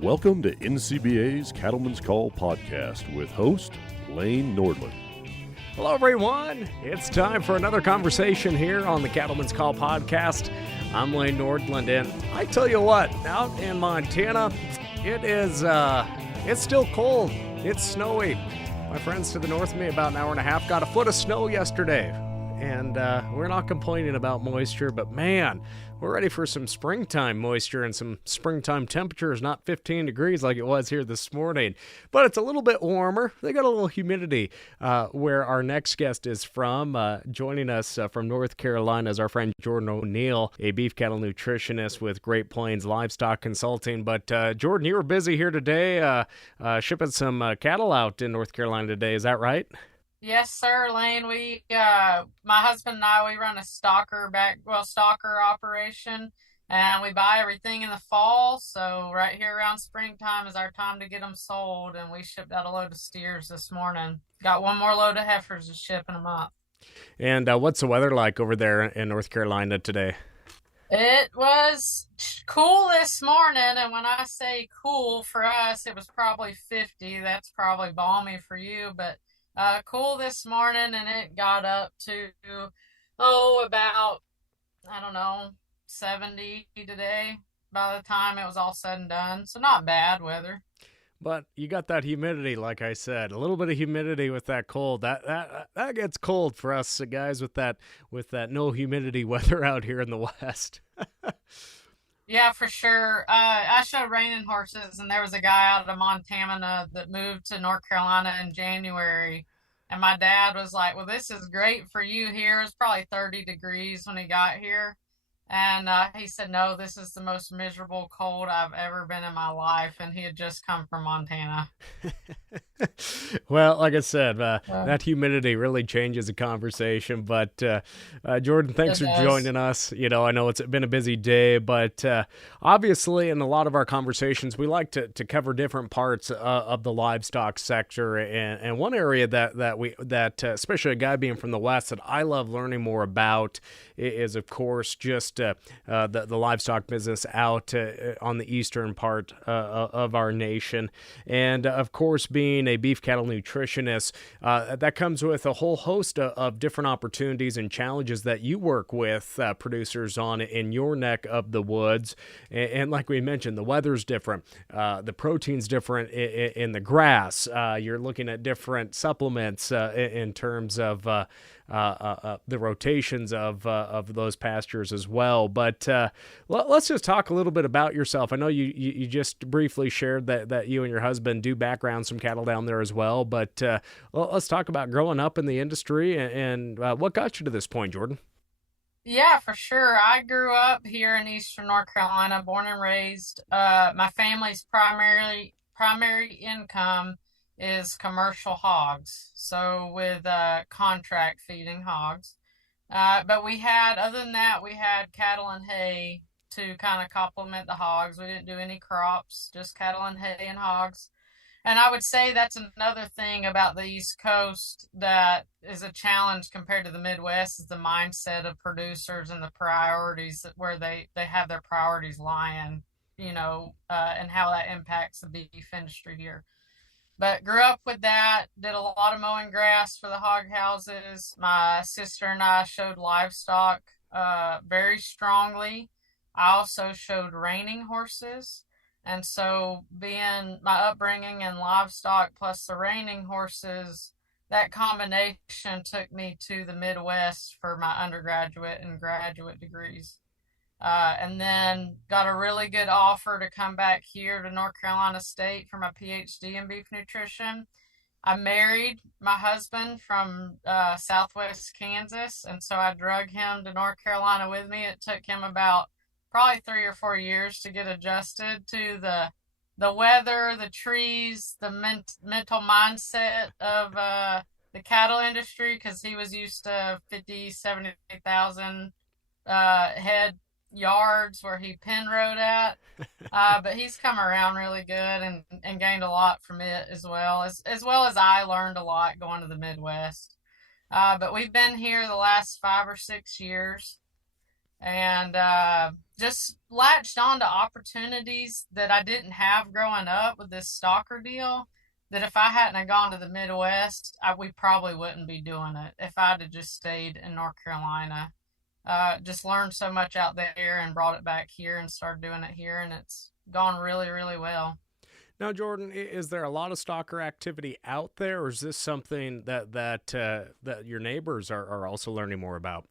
Welcome to NCBA's Cattleman's Call podcast with host Lane Nordland. Hello, everyone. It's time for another conversation here on the Cattleman's Call podcast. I'm Lane Nordland, and I tell you what, out in Montana, it's still cold. It's snowy. My friends to the north of me, about an hour and a half, got a foot of snow yesterday. And we're not complaining about moisture, but man, we're ready for some springtime moisture and some springtime temperatures, not 15 degrees like it was here this morning. But it's a little bit warmer. They got a little humidity where our next guest is from. Joining us from North Carolina is our friend Jordan O'Neill, a beef cattle nutritionist with Great Plains Livestock Consulting. But Jordan, you were busy here today shipping some cattle out in North Carolina today. Is that right? Yes, sir, Lane. My husband and I, we run a stalker operation, and we buy everything in the fall. So right here around springtime is our time to get them sold, and we shipped out a load of steers this morning. Got one more load of heifers to ship in a month. And what's the weather like over there in North Carolina today? It was cool this morning, and when I say cool for us, it was probably 50. That's probably balmy for you, but cool this morning, and it got up to, about, 70 today by the time it was all said and done. So not bad weather. But you got that humidity, like I said, a little bit of humidity with that cold. That gets cold for us guys with that no humidity weather out here in the West. Yeah, for sure. I showed reining horses, and there was a guy out of Montana that moved to North Carolina in January. And my dad was like, well, this is great for you here. It's probably 30 degrees when he got here. And he said, no, this is the most miserable cold I've ever been in my life. And he had just come from Montana. Well, like I said, that humidity really changes the conversation. But Jordan, thanks for joining us. You know, I know it's been a busy day, but obviously in a lot of our conversations, we like to cover different parts of the livestock sector. And one area that especially a guy being from the West, that I love learning more about is, of course, just the livestock business out on the eastern part of our nation. And of course, being a beef cattle nutritionist, that comes with a whole host of different opportunities and challenges that you work with producers on in your neck of the woods. And like we mentioned, the weather's different. The protein's different in the grass. You're looking at different supplements in terms of the rotations of those pastures as well. But let's just talk a little bit about yourself. I know you just briefly shared that you and your husband do background some cattle down there as well. But let's talk about growing up in the industry and what got you to this point, Jordan. Yeah, for sure. I grew up here in Eastern North Carolina, born and raised. My family's primary income is commercial hogs, so with contract feeding hogs. But other than that, we had cattle and hay to kind of complement the hogs. We didn't do any crops, just cattle and hay and hogs. And I would say that's another thing about the East Coast that is a challenge compared to the Midwest, is the mindset of producers and the priorities where they have their priorities lying, and how that impacts the beef industry here. But grew up with that, did a lot of mowing grass for the hog houses. My sister and I showed livestock very strongly. I also showed reining horses. And so being my upbringing in livestock plus the reining horses, that combination took me to the Midwest for my undergraduate and graduate degrees. And then got a really good offer to come back here to North Carolina State for my PhD in beef nutrition. I married my husband from Southwest Kansas, and so I drug him to North Carolina with me. It took him about probably 3 or 4 years to get adjusted to the weather, the trees, the mental mindset of the cattle industry, because he was used to 50, 70,000 head yards where he pen rode at. But he's come around really good and gained a lot from it as well as I learned a lot going to the Midwest. But we've been here the last 5 or 6 years. And just latched on to opportunities that I didn't have growing up with this stalker deal. That if I hadn't have gone to the Midwest, we probably wouldn't be doing it. If I'd have just stayed in North Carolina, just learned so much out there and brought it back here and started doing it here, and it's gone really, really well. Now, Jordan, is there a lot of stalker activity out there, or is this something that your neighbors are also learning more about?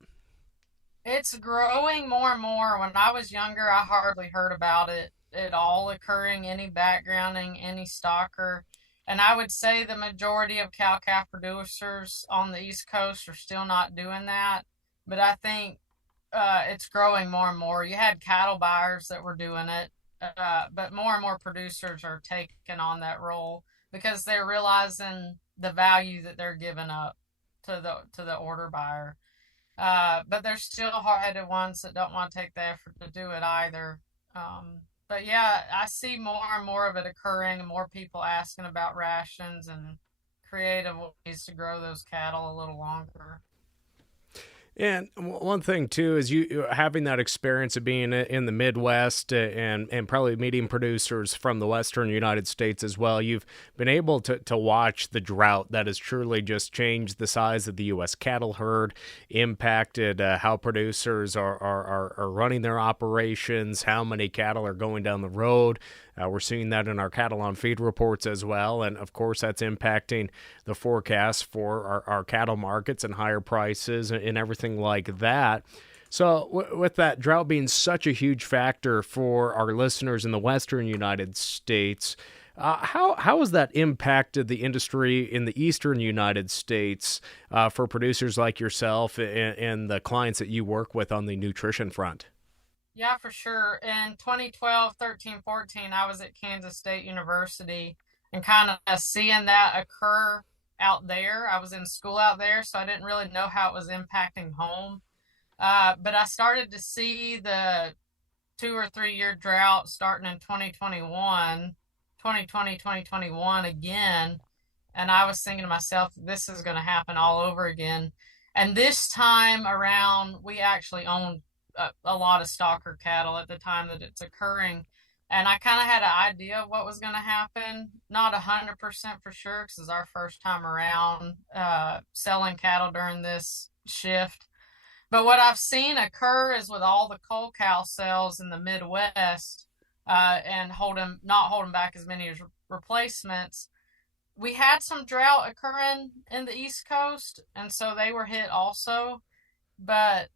It's growing more and more. When I was younger, I hardly heard about it at all occurring, any backgrounding, any stalker. And I would say the majority of cow-calf producers on the East Coast are still not doing that. But I think it's growing more and more. You had cattle buyers that were doing it, but more and more producers are taking on that role because they're realizing the value that they're giving up to the order buyer. But there's still hard-headed ones that don't want to take the effort to do it either. But yeah, I see more and more of it occurring, and more people asking about rations and creative ways to grow those cattle a little longer. And one thing too is you having that experience of being in the Midwest and probably meeting producers from the Western United States as well. You've been able to watch the drought that has truly just changed the size of the U.S. cattle herd, impacted how producers are running their operations, how many cattle are going down the road. We're seeing that in our cattle on feed reports as well. And of course, that's impacting the forecast for our cattle markets and higher prices and everything like that. So with that drought being such a huge factor for our listeners in the Western United States, how has that impacted the industry in the Eastern United States for producers like yourself and the clients that you work with on the nutrition front? Yeah, for sure. In 2012, 13, 14, I was at Kansas State University and kind of seeing that occur out there. I was in school out there, so I didn't really know how it was impacting home. But I started to see the 2 or 3 year drought starting in 2020, 2021 again. And I was thinking to myself, this is going to happen all over again. And this time around, we actually owned a lot of stalker cattle at the time that it's occurring. And I kind of had an idea of what was going to happen. Not 100% for sure, because it's our first time around selling cattle during this shift. But what I've seen occur is with all the coal cow sales in the Midwest and not holding back as many as replacements, we had some drought occurring in the East Coast, and so they were hit also. But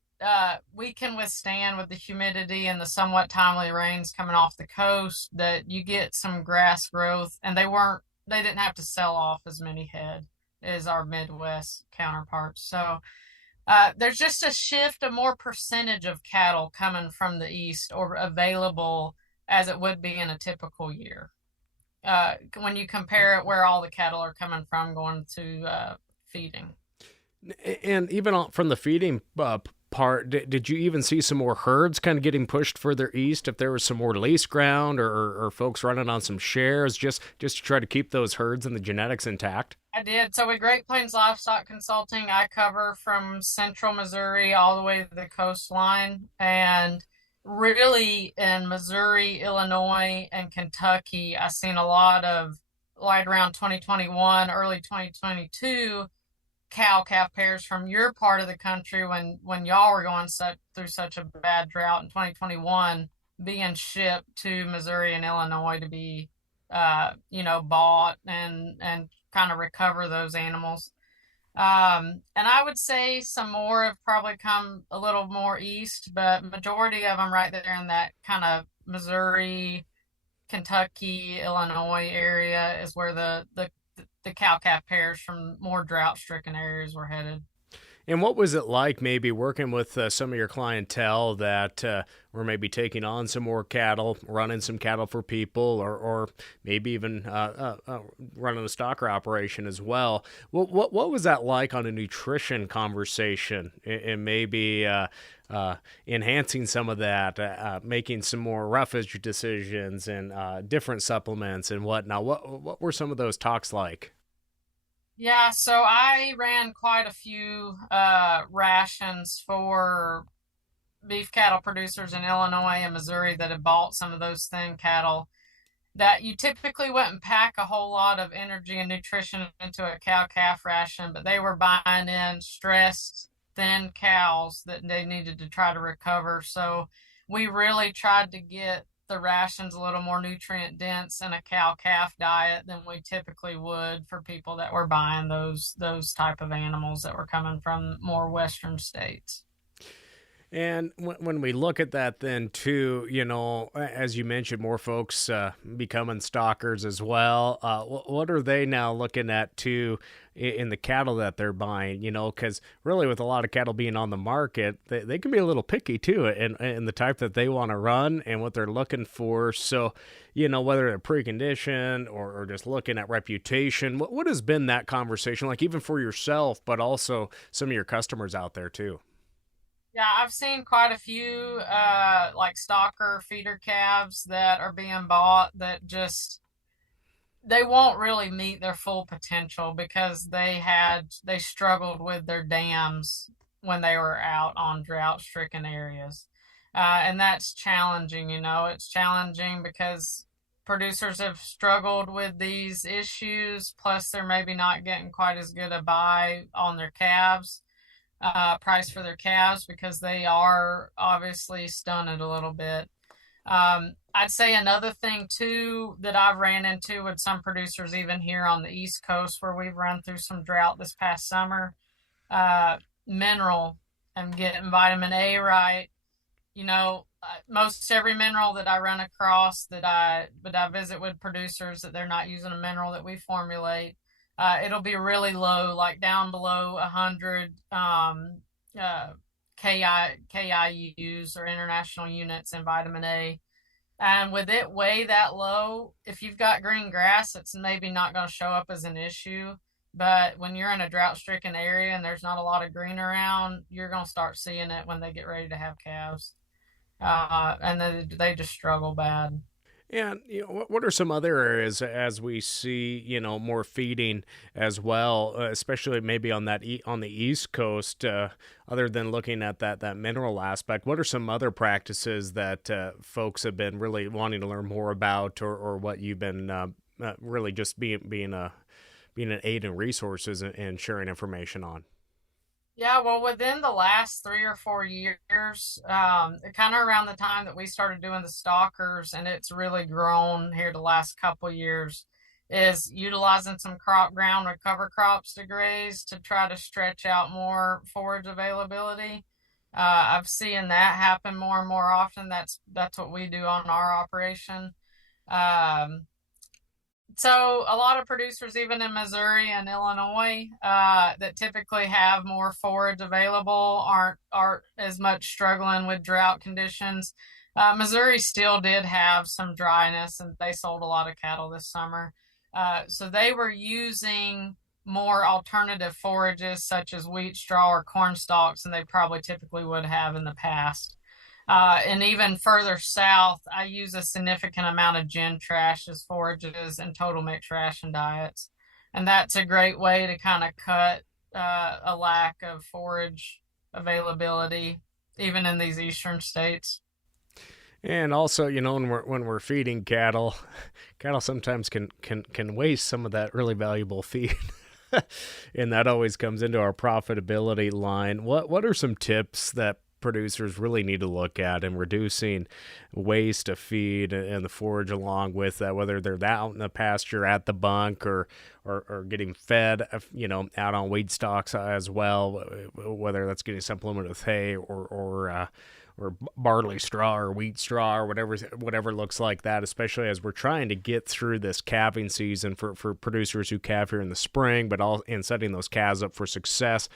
we can withstand with the humidity and the somewhat timely rains coming off the coast that you get some grass growth, and they didn't have to sell off as many head as our Midwest counterparts. So there's just a shift, a more percentage of cattle coming from the east or available as it would be in a typical year. When you compare it where all the cattle are coming from going to feeding. And even from the feeding part, did you even see some more herds kind of getting pushed further east if there was some more lease ground or folks running on some shares just to try to keep those herds and the genetics intact? I did. So with Great Plains Livestock Consulting, I cover from central Missouri all the way to the coastline. And really in Missouri, Illinois, and Kentucky, I've seen a lot of right around 2021, early 2022, cow-calf pairs from your part of the country when y'all were going through such a bad drought in 2021 being shipped to Missouri and Illinois to be, bought and kind of recover those animals. And I would say some more have probably come a little more east, but majority of them right there in that kind of Missouri, Kentucky, Illinois area is where the cow-calf pairs from more drought-stricken areas were headed. And what was it like maybe working with some of your clientele that were maybe taking on some more cattle, running some cattle for people, or maybe even running a stocker operation as well? What was that like on a nutrition conversation and maybe enhancing some of that, making some more roughage decisions and different supplements and whatnot? What were some of those talks like? Yeah, so I ran quite a few rations for beef cattle producers in Illinois and Missouri that have bought some of those thin cattle that you typically wouldn't pack a whole lot of energy and nutrition into a cow calf ration, but they were buying in stressed, thin cows that they needed to try to recover. So we really tried to get the rations a little more nutrient dense in a cow calf diet than we typically would for people that were buying those type of animals that were coming from more western states. And when we look at that, then too, as you mentioned, more folks becoming stockers as well. What are they now looking at too in the cattle that they're buying? Because really, with a lot of cattle being on the market, they can be a little picky too, in the type that they want to run and what they're looking for. So, whether they're preconditioned or just looking at reputation, what has been that conversation like, even for yourself, but also some of your customers out there too? Yeah, I've seen quite a few like stocker feeder calves that are being bought that just they won't really meet their full potential because they struggled with their dams when they were out on drought stricken areas. And that's challenging, it's challenging because producers have struggled with these issues, plus they're maybe not getting quite as good a buy on their calves price for their calves because they are obviously stunted a little bit. I'd say another thing too that I've ran into with some producers, even here on the East Coast, where we've run through some drought this past summer, mineral and getting vitamin A right. Most every mineral that I run across but I visit with producers that they're not using a mineral that we formulate. It'll be really low, like down below 100 KIUs or international units in vitamin A. And with it way that low, if you've got green grass, it's maybe not going to show up as an issue. But when you're in a drought stricken area and there's not a lot of green around, you're going to start seeing it when they get ready to have calves. And then they just struggle bad. And what are some other areas as we see more feeding as well, especially maybe on on the East Coast, other than looking at that mineral aspect? What are some other practices that folks have been really wanting to learn more about, or what you've been really just being an aid and resources and sharing information on? Yeah, well, within the last 3 or 4 years, kind of around the time that we started doing the stalkers, and it's really grown here the last couple years, is utilizing some crop ground or cover crops to graze to try to stretch out more forage availability. I've seen that happen more and more often. That's what we do on our operation. Um, so a lot of producers, even in Missouri and Illinois, that typically have more forage available, aren't as much struggling with drought conditions. Missouri still did have some dryness, and they sold a lot of cattle this summer. So they were using more alternative forages such as wheat straw or corn stalks than they probably typically would have in the past. And even further south, I use a significant amount of gin trash as forages and total mixed ration diets. And that's a great way to kind of cut a lack of forage availability, even in these eastern states. And also, when we're feeding cattle, cattle sometimes can waste some of that really valuable feed. And that always comes into our profitability line. What are some tips that producers really need to look at in reducing waste of feed and the forage along with that, whether they're out in the pasture at the bunk or getting fed, out on weed stocks as well, whether that's getting supplemented with hay or barley straw or wheat straw or whatever looks like that, especially as we're trying to get through this calving season for producers who calve here in the spring, but all in setting those calves up for success.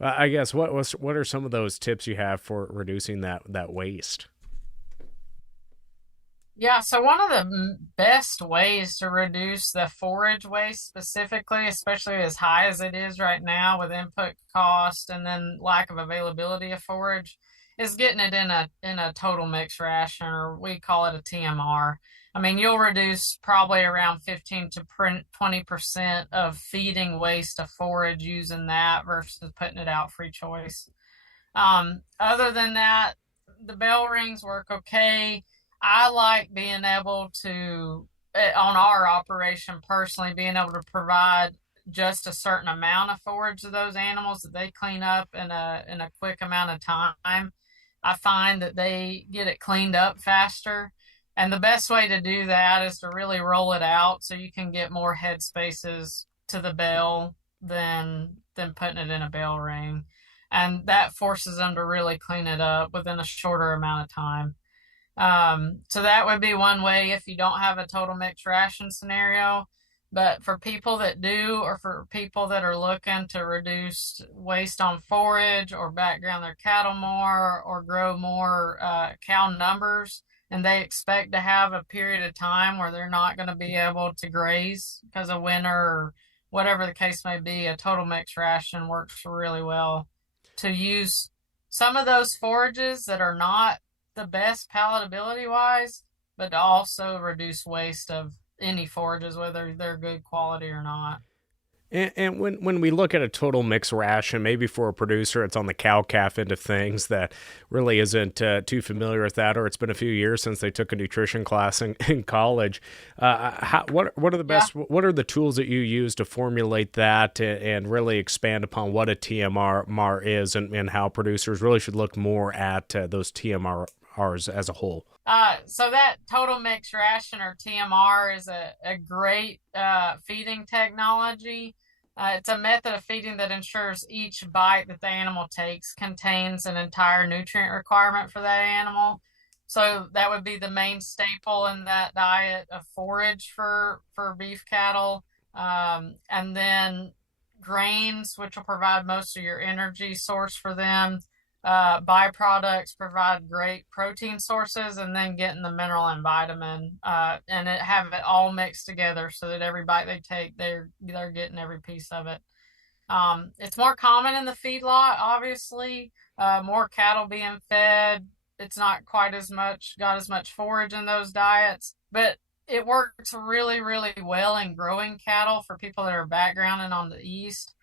I guess what are some of those tips you have for reducing that waste? Yeah, so one of the best ways to reduce the forage waste specifically, especially as high as it is right now with input cost and then lack of availability of forage, is getting it in a total mixed ration, or we call it a TMR. I mean, you'll reduce probably around 15 to 20% of feeding waste of forage using that versus putting it out free choice. Other than that, the bell rings work okay. I like being able to, on our operation personally, being able to provide just a certain amount of forage to those animals that they clean up in a quick amount of time. I find that they get it cleaned up faster. And the best way to do that is to really roll it out so you can get more head spaces to the bell than putting it in a bell ring. And that forces them to really clean it up within a shorter amount of time. So that would be one way if you don't have a total mixed ration scenario. But for people that do, or for people that are looking to reduce waste on forage or background their cattle more or grow more cow numbers, and they expect to have a period of time where they're not going to be able to graze because of winter or whatever the case may be, a total mixed ration works really well to use some of those forages that are not the best palatability wise, but to also reduce waste of any forages, whether they're good quality or not. And when we look at a total mixed ration, maybe for a producer, it's on the cow-calf end of things that really isn't too familiar with that, or it's been a few years since they took a nutrition class in college. What are the best? Yeah. What are the tools that you use to formulate that and really expand upon what a TMR is and how producers really should look more at those TMRs as a whole? So that total mixed ration, or TMR, is a great feeding technology. It's a method of feeding that ensures each bite that the animal takes contains an entire nutrient requirement for that animal. So that would be the main staple in that diet of forage for beef cattle. And then grains, which will provide most of your energy source for them. Byproducts provide great protein sources, and then getting the mineral and vitamin and have it all mixed together so that every bite they take, they're getting every piece of it. It's more common in the feedlot, obviously. More cattle being fed. It's not quite got as much forage in those diets, but it works really, really well in growing cattle for people that are backgrounding on the east.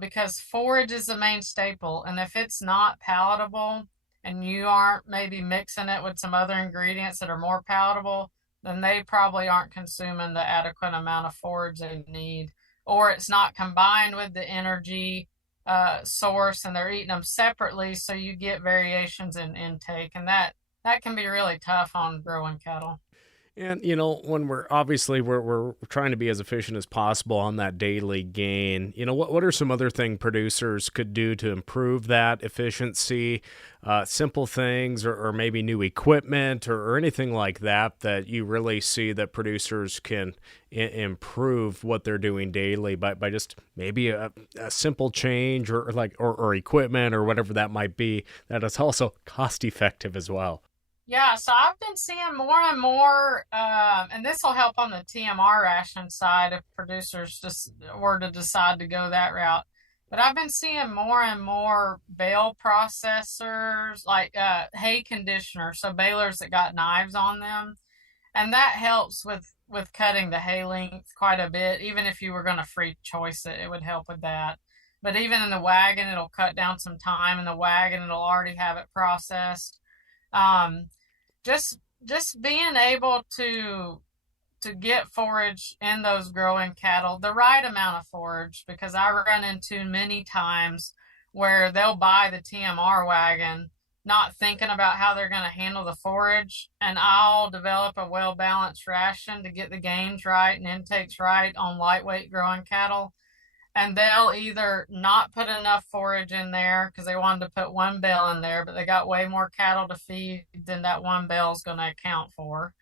Because forage is the main staple. And if it's not palatable and you aren't maybe mixing it with some other ingredients that are more palatable, then they probably aren't consuming the adequate amount of forage they need. Or it's not combined with the energy source and they're eating them separately, so you get variations in intake. And that can be really tough on growing cattle. And, when we're trying to be as efficient as possible on that daily gain, what are some other things producers could do to improve that efficiency? Simple things or maybe new equipment or anything like that you really see that producers can improve what they're doing daily by just maybe a simple change or equipment or whatever that might be, that is also cost effective as well. Yeah, so I've been seeing more and more, and this will help on the TMR ration side if producers just were to decide to go that route. But I've been seeing more and more bale processors, like hay conditioners, so balers that got knives on them, and that helps with cutting the hay length quite a bit. Even if you were going to free choice it, it would help with that. But even in the wagon, it'll cut down some time in the wagon. It'll already have it processed. Just being able to get forage in those growing cattle, the right amount of forage, because I run into many times where they'll buy the TMR wagon not thinking about how they're going to handle the forage, and I'll develop a well-balanced ration to get the gains right and intakes right on lightweight growing cattle. And they'll either not put enough forage in there because they wanted to put one bale in there, but they got way more cattle to feed than that one bale is going to account for.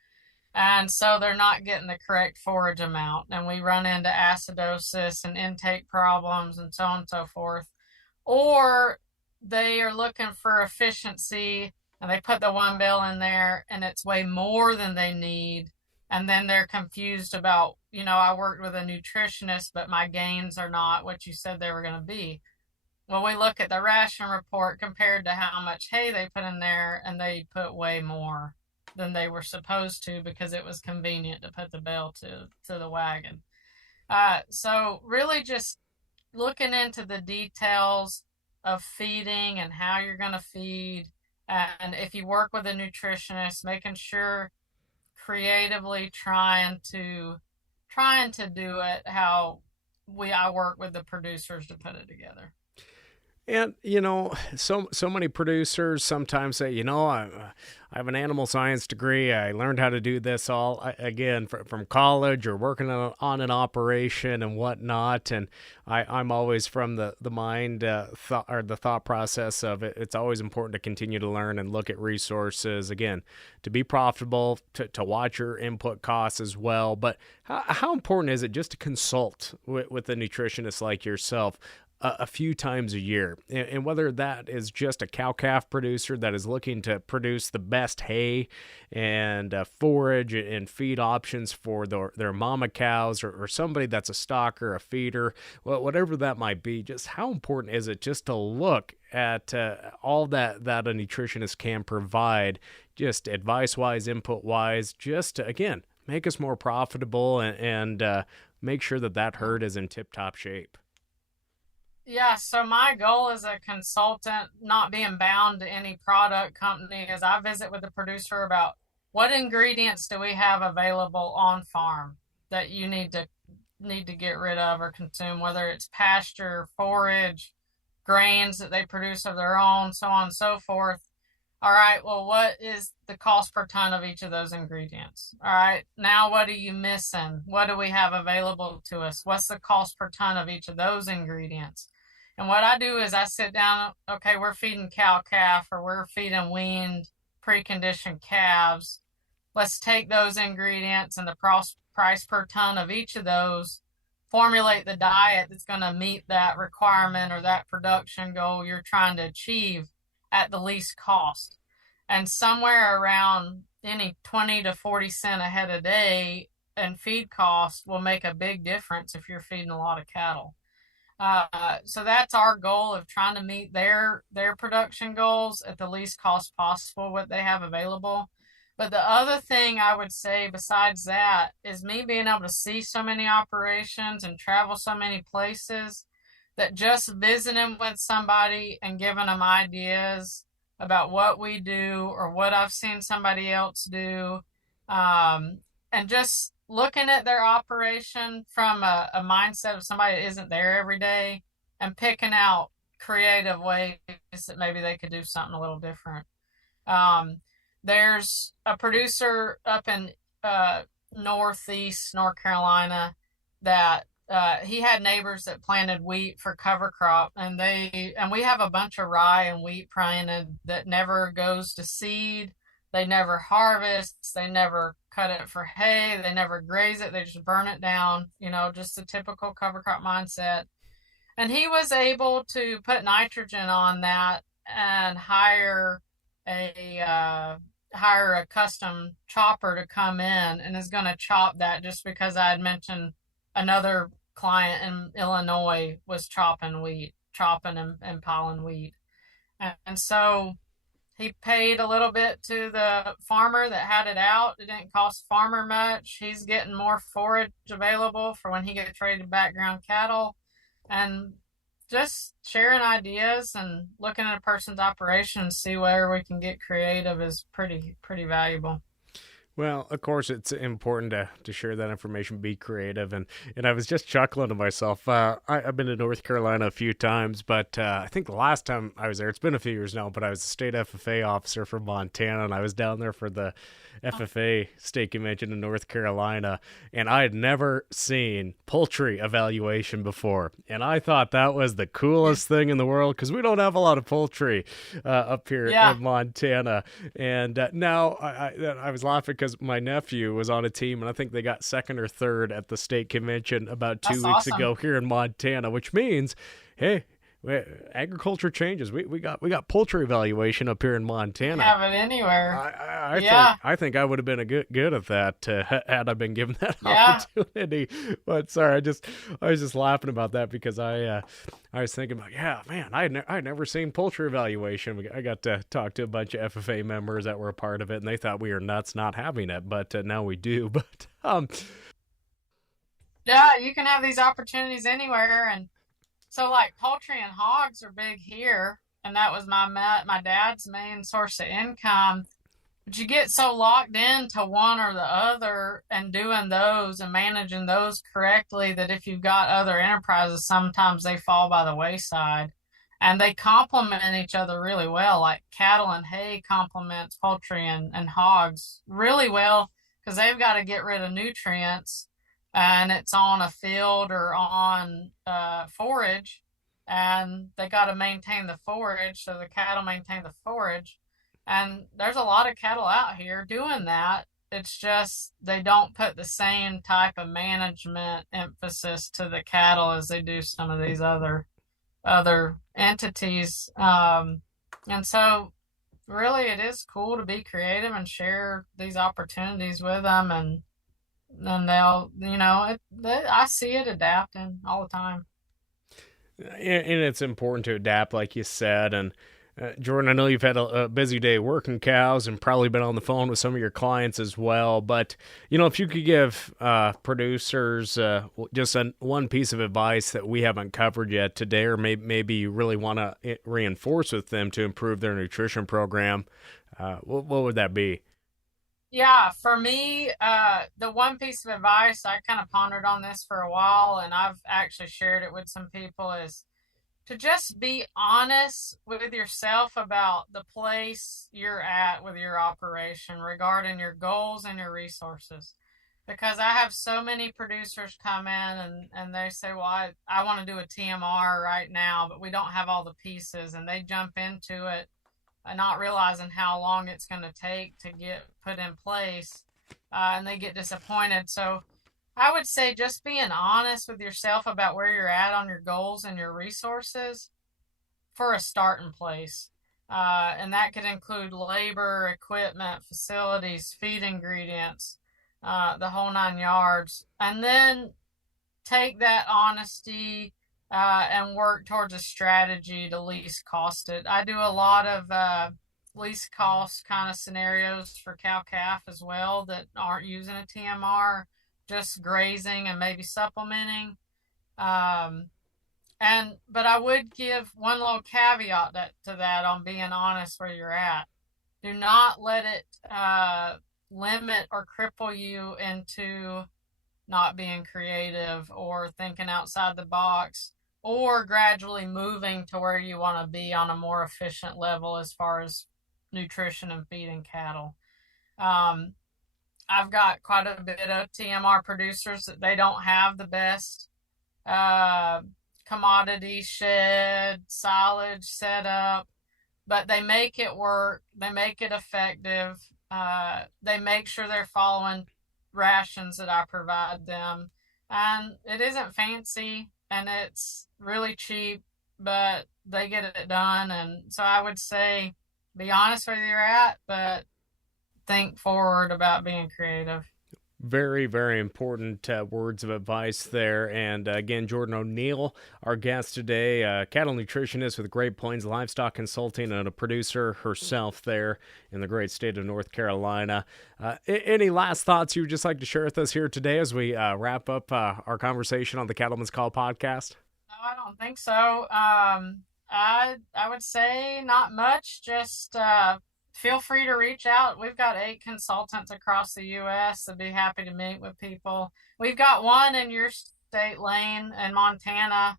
And so they're not getting the correct forage amount. And we run into acidosis and intake problems and so on and so forth. Or they are looking for efficiency and they put the one bale in there and it's way more than they need. And then they're confused about, I worked with a nutritionist, but my gains are not what you said they were going to be. Well, we look at the ration report compared to how much hay they put in there, and they put way more than they were supposed to because it was convenient to put the bale to the wagon. So really just looking into the details of feeding and how you're going to feed And if you work with a nutritionist, making sure creatively trying to do it how I work with the producers to put it together. And so many producers sometimes say, I have an animal science degree. I learned how to do this all again from college or working on an operation and whatnot. And I'm always from the mind thought or the thought process of it. It's always important to continue to learn and look at resources again to be profitable, to watch your input costs as well. But how important is it just to consult with a nutritionist like yourself a few times a year, and whether that is just a cow-calf producer that is looking to produce the best hay and forage and feed options for their mama cows, or somebody that's a stocker, a feeder, whatever that might be, just how important is it just to look at all that a nutritionist can provide, just advice-wise, input-wise, just to, again, make us more profitable and make sure that herd is in tip-top shape. Yeah, so my goal as a consultant, not being bound to any product company, is I visit with the producer about what ingredients do we have available on farm that you need to get rid of or consume, whether it's pasture, forage, grains that they produce of their own, so on and so forth. All right, well, what is the cost per ton of each of those ingredients? All right, now what are you missing? What do we have available to us? What's the cost per ton of each of those ingredients? And what I do is I sit down, okay, we're feeding cow calf or we're feeding weaned preconditioned calves. Let's take those ingredients and the price per ton of each of those, formulate the diet that's going to meet that requirement or that production goal you're trying to achieve at the least cost. And somewhere around any 20 to 40 cent a head a day and feed cost will make a big difference if you're feeding a lot of cattle. So that's our goal of trying to meet their production goals at the least cost possible, what they have available. But the other thing I would say besides that is me being able to see so many operations and travel so many places that just visiting with somebody and giving them ideas about what we do or what I've seen somebody else do, and just looking at their operation from a mindset of somebody that isn't there every day and picking out creative ways that maybe they could do something a little different. Um, there's a producer up in northeast North Carolina that he had neighbors that planted wheat for cover crop, and we have a bunch of rye and wheat planted that never goes to seed. They never harvest. They never cut it for hay. They never graze it. They just burn it down. Just the typical cover crop mindset. And he was able to put nitrogen on that and a hire a custom chopper to come in and is going to chop that, just because I had mentioned another client in Illinois was chopping and piling wheat. And so he paid a little bit to the farmer that had it out. It didn't cost the farmer much. He's getting more forage available for when he gets ready to background cattle. And just sharing ideas and looking at a person's operation and see where we can get creative is pretty valuable. Well, of course, it's important to share that information, be creative, and I was just chuckling to myself. I've been to North Carolina a few times, but I think the last time I was there, it's been a few years now, but I was a state FFA officer from Montana, and I was down there for the FFA state convention in North Carolina, and I had never seen poultry evaluation before, and I thought that was the coolest thing in the world because we don't have a lot of poultry up here in Montana, and now I was laughing because my nephew was on a team, and I think they got second or third at the state convention about 2 weeks ago here in Montana, which means, hey, agriculture changes. We got poultry evaluation up here in Montana. Have it anywhere. I think I would have been a good at that had I been given that opportunity. But sorry, I was just laughing about that because I was thinking about, man, I'd never seen poultry evaluation. I got to talk to a bunch of FFA members that were a part of it, and they thought we were nuts not having it, but now we do. But you can have these opportunities anywhere, and so like poultry and hogs are big here, and that was my dad's main source of income. But you get so locked into one or the other and doing those and managing those correctly that if you've got other enterprises, sometimes they fall by the wayside. And they complement each other really well. Like cattle and hay complements poultry and hogs really well because they've got to get rid of nutrients and it's on a field or on forage, and they got to maintain the forage, so the cattle maintain the forage. And there's a lot of cattle out here doing that. It's just they don't put the same type of management emphasis to the cattle as they do some of these other entities. And so really it is cool to be creative and share these opportunities with them, and then they'll, I see it adapting all the time. And it's important to adapt, like you said. And Jordan, I know you've had a busy day working cows and probably been on the phone with some of your clients as well. But, if you could give producers just one piece of advice that we haven't covered yet today, or maybe you really want to reinforce with them to improve their nutrition program, what would that be? Yeah, for me, the one piece of advice, I kind of pondered on this for a while, and I've actually shared it with some people, is to just be honest with yourself about the place you're at with your operation regarding your goals and your resources. Because I have so many producers come in and they say, well, I want to do a TMR right now, but we don't have all the pieces. And they jump into it not realizing how long it's going to take to get put in place, and they get disappointed. So I would say just being honest with yourself about where you're at on your goals and your resources for a starting place. And that could include labor, equipment, facilities, feed ingredients, the whole 9 yards. And then take that honesty and work towards a strategy to least cost it. I do a lot of least cost kind of scenarios for cow-calf as well that aren't using a TMR, just grazing and maybe supplementing. But I would give one little caveat to that on being honest where you're at. Do not let it limit or cripple you into not being creative or thinking outside the box, or gradually moving to where you want to be on a more efficient level as far as nutrition and feeding cattle. I've got quite a bit of TMR producers that they don't have the best commodity shed, silage setup, but they make it work. They make it effective. They make sure they're following rations that I provide them. And it isn't fancy and it's really cheap, but they get it done. And so I would say be honest where you're at, but think forward about being creative. Very, very important words of advice there. And again, Jordan O'Neill, our guest today, cattle nutritionist with Great Plains Livestock Consulting and a producer herself there in the great state of North Carolina. Any last thoughts you would just like to share with us here today as we wrap up our conversation on the Cattleman's Call podcast? No, I don't think so. I would say not much, just feel free to reach out. We've got 8 consultants across the U.S. that'd be happy to meet with people. We've got one in your state, Lane, in Montana,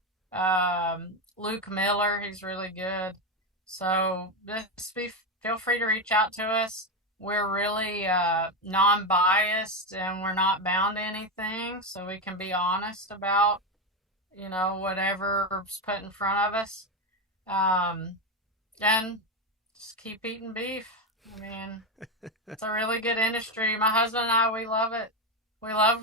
Luke Miller. He's really good. So just feel free to reach out to us. We're really non-biased and we're not bound to anything, so we can be honest about, whatever's put in front of us. And just keep eating beef. I mean, it's a really good industry. My husband and I, we love it. We love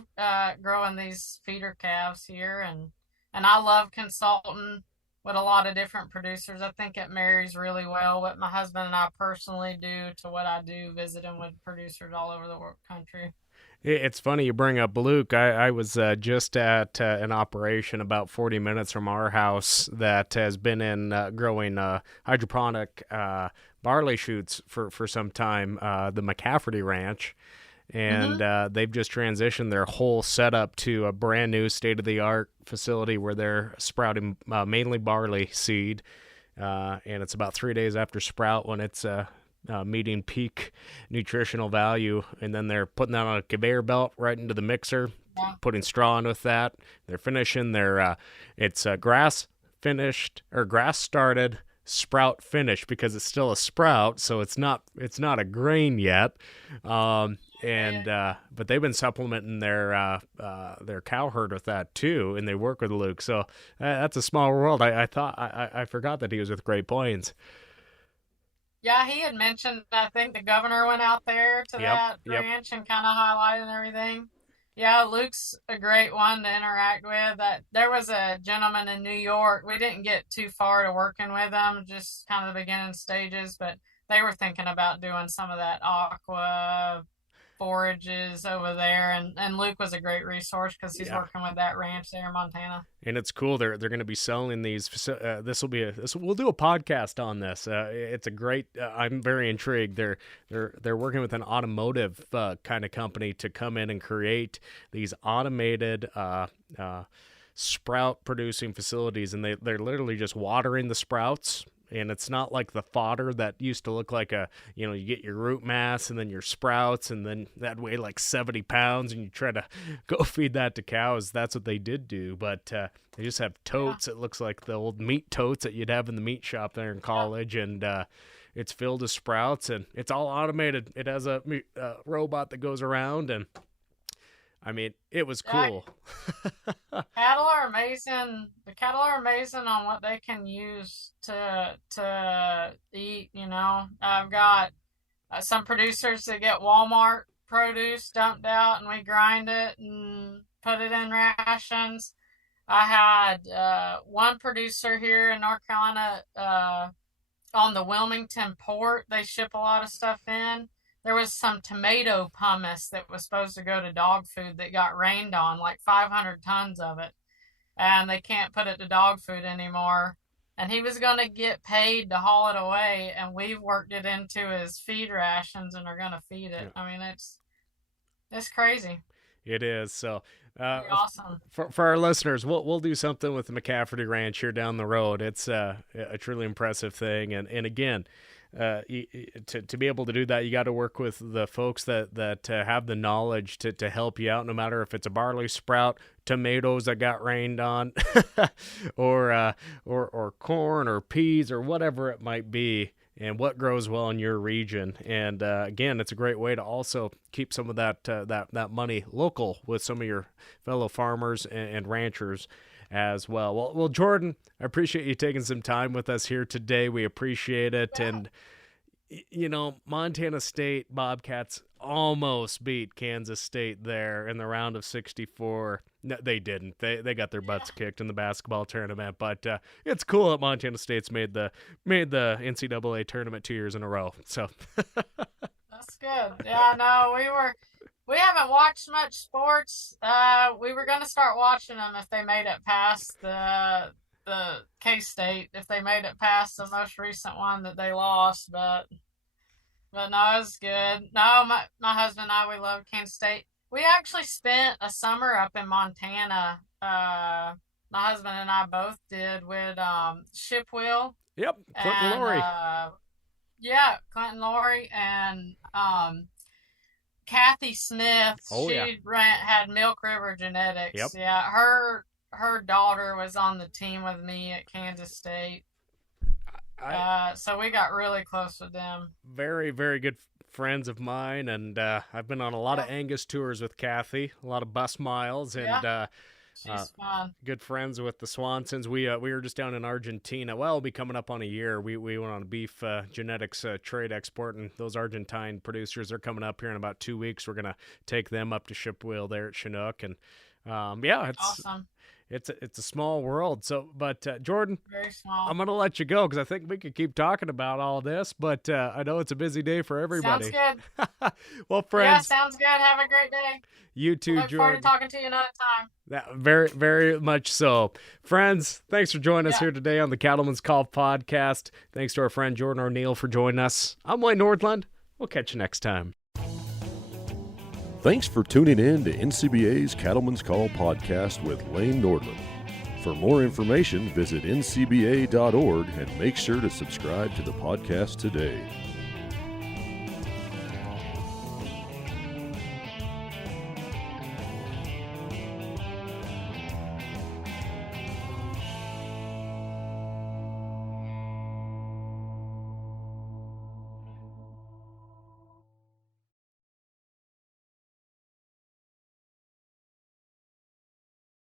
growing these feeder calves here, and I love consulting with a lot of different producers. I think it marries really well what my husband and I personally do to what I do, visiting with producers all over the country. It's funny you bring up Luke. I was just at an operation about 40 minutes from our house that has been in growing hydroponic barley shoots for some time, the McCafferty Ranch. And they've just transitioned their whole setup to a brand new state-of-the-art facility where they're sprouting mainly barley seed. and it's about 3 days after sprout when it's meeting peak nutritional value, and then they're putting that on a conveyor belt right into the mixer, putting straw in with that. They're finishing their it's grass finished or grass started sprout finished, because it's still a sprout, so it's not a grain yet. But they've been supplementing their cow herd with that too, and they work with Luke. So that's a small world. I forgot that he was with Great Plains. Yeah, he had mentioned, I think the governor went out there to that ranch and kind of highlighted everything. Yeah, Luke's a great one to interact with. There was a gentleman in New York. We didn't get too far to working with him, just kind of the beginning stages, but they were thinking about doing some of that aqua forages over there, and Luke was a great resource because he's working with that ranch there in Montana. And it's cool. They're going to be selling these. We'll do a podcast on this. It's a great. I'm very intrigued. They're working with an automotive kind of company to come in and create these automated sprout producing facilities, and they're literally just watering the sprouts. And it's not like the fodder that used to look like you get your root mass and then your sprouts, and then that weigh like 70 pounds, and you try to go feed that to cows. That's what they did do. But they just have totes. It looks like the old meat totes that you'd have in the meat shop there in college. And it's filled with sprouts, and it's all automated. It has a robot that goes around, and I mean, it was cool. Cattle are amazing. The cattle are amazing on what they can use to eat. I've got some producers that get Walmart produce dumped out, and we grind it and put it in rations. I had one producer here in North Carolina on the Wilmington port. They ship a lot of stuff in. There was some tomato pumice that was supposed to go to dog food that got rained on, like 500 tons of it. And they can't put it to dog food anymore. And he was going to get paid to haul it away, and we've worked it into his feed rations and are going to feed it. I mean, it's crazy. It is. So awesome. For our listeners, we'll do something with the McCafferty Ranch here down the road. It's a truly impressive thing. And again, to be able to do that, you got to work with the folks that have the knowledge to help you out, no matter if it's a barley sprout, tomatoes that got rained on, or corn or peas or whatever it might be, and what grows well in your region. And again, it's a great way to also keep some of that money local with some of your fellow farmers and ranchers as well. Well, Jordan, I appreciate you taking some time with us here today. We appreciate it. Yeah. And, Montana State Bobcats almost beat Kansas State there in the round of 64. No, they didn't. They got their butts kicked in the basketball tournament. But it's cool that Montana State's made the NCAA tournament 2 years in a row. So that's good. Yeah, no, we haven't watched much sports. We were going to start watching them if they made it past the K-State, if they made it past the most recent one that they lost. But no, it was good. No, my husband and I, we love Kansas State. We actually spent a summer up in Montana. My husband and I both did with Shipwheel. Yep, Clinton Laurie. Yeah, Clinton Laurie and Kathy Smith. Had Milk River Genetics. Yep. Yeah, her daughter was on the team with me at Kansas State. So we got really close with them. Very, very good friends of mine, and I've been on a lot of Angus tours with Kathy, a lot of bus miles, and she's fun. Good friends with the Swansons. We were just down in Argentina. Well, it'll be coming up on a year. We went on a beef genetics trade export, and those Argentine producers are coming up here in about 2 weeks. We're gonna take them up to Shipwheel there at Chinook, and it's awesome. It's a small world. So, but Jordan, very small. I'm gonna let you go because I think we could keep talking about all this, but I know it's a busy day for everybody. Sounds good. Well, friends. Yeah, sounds good. Have a great day. You too, Jordan. Look forward to talking to you another time. That, very, very much so. Friends, thanks for joining us here today on the Cattleman's Call podcast. Thanks to our friend Jordan O'Neill for joining us. I'm Wayne Nordland. We'll catch you next time. Thanks for tuning in to NCBA's Cattleman's Call podcast with Lane Nordland. For more information, visit ncba.org and make sure to subscribe to the podcast today.